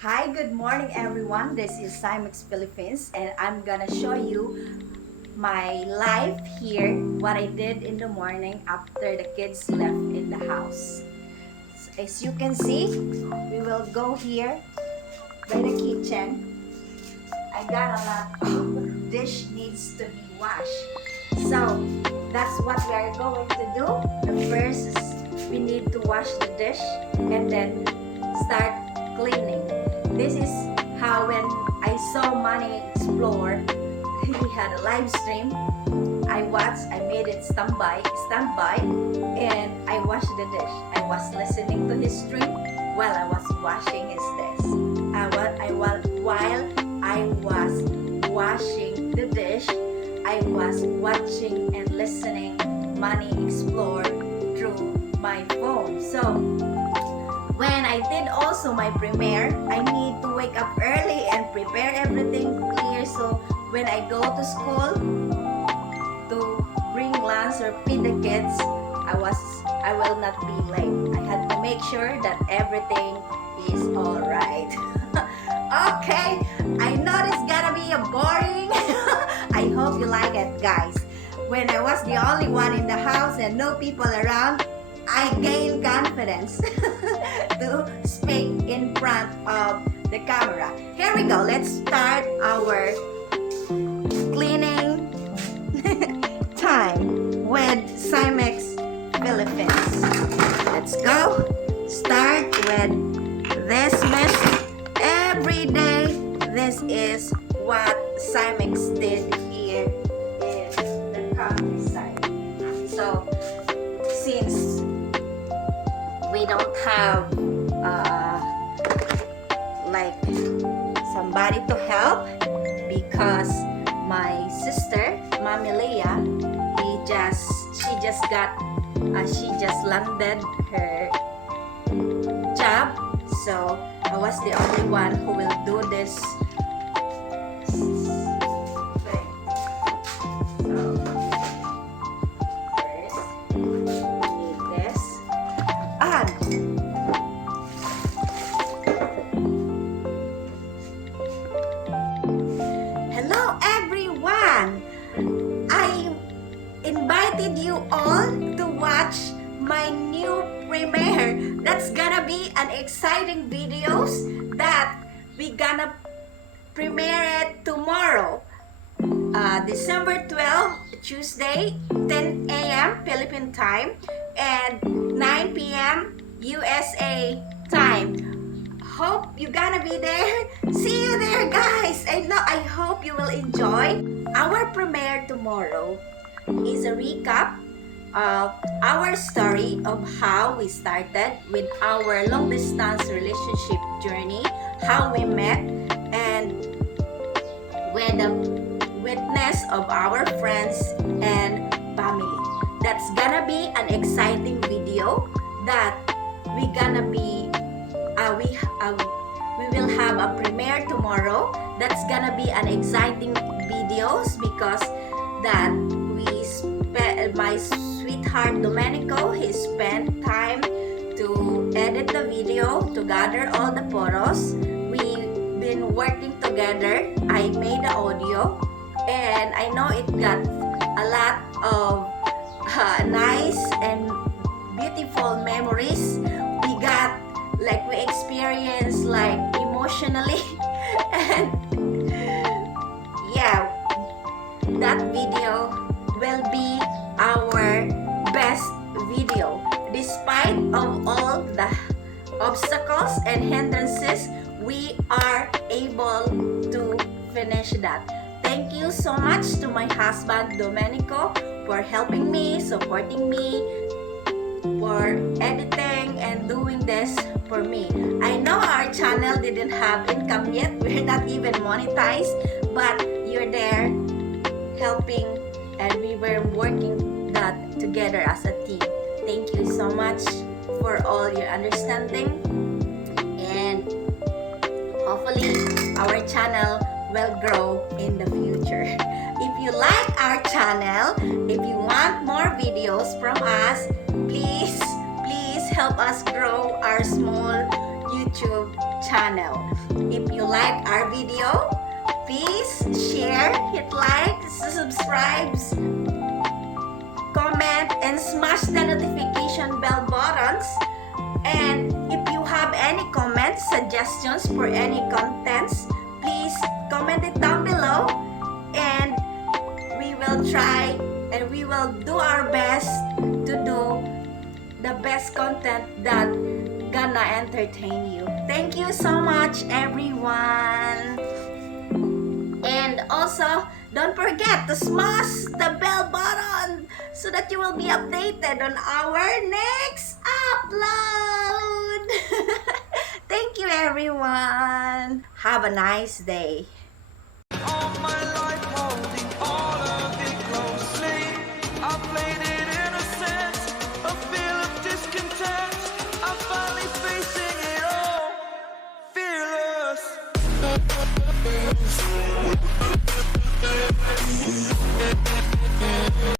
Hi, good morning everyone. This is Cymex Philippines and I'm gonna show you my life here, what I did in the morning after the kids left in the house. As you can see, we will go here by the kitchen. I got a lot of dish needs to be washed. So that's what we are going to do. The first is we need to wash the dish and then start cleaning. This is how when I saw Money Explore, he had a live stream. I watched, I made it standby, and I washed the dish. I was listening to his stream while I was washing his dish. While I was washing the dish, I was watching and listening Money Explore through my phone. So when I did also my premiere, I need to wake up early and prepare everything clear so when I go to school to bring lunch or feed the kids, I will not be late. I had to make sure that everything is alright. Okay, I know it's gonna be a boring. I hope you like it, guys. When I was the only one in the house and no people around, I gained confidence to speak in front of the camera. Here we go. Let's start our cleaning time with Cymex Philippines. Let's go. Start with this mess every day. This is what Cymex did here in the countryside. So since we don't have like somebody to help because my sister Mami Leah she just landed her job, so I was the only one who will do this thing. So first need this and hello everyone! I invited you all to watch my new premiere. That's gonna be an exciting videos that we gonna premiere it tomorrow, December 12th, Tuesday, 10 a.m. Philippine time and 9 p.m. USA time. Hope you gonna be there. See you there, guys. I hope you will enjoy. Our premiere tomorrow is a recap of our story of how we started with our long distance relationship journey, how we met, and with the witness of our friends and family. That's gonna be an exciting video that we gonna be we will have a premiere tomorrow. That's gonna be an exciting videos because that my sweetheart Domenico, he spent time to edit the video, to gather all the photos. We've been working together. I made the audio and I know it got a lot of nice and beautiful memories. We experienced like emotionally and yeah, that video will be our best video. Despite of all the obstacles and hindrances, we are able to finish that. Thank you so much to my husband Domenico for helping me, supporting me, for editing and doing this for me. I know our channel didn't have income yet. We're not even monetized, but you're there helping and we were working that together as a team. Thank you so much for all your understanding and hopefully our channel will grow in the future. If you like our channel, if you want more videos from us, please help us grow our small YouTube YouTube channel. If you like our video, please share, hit like, subscribe, comment, and smash the notification bell buttons. And if you have any comments, suggestions for any contents, please comment it down below, and we will try and we will do our best to do the best content that gonna entertain you. Thank you so much, everyone. And also, don't forget to smash the bell button so that you will be updated on our next upload. Thank you, everyone. Have a nice day.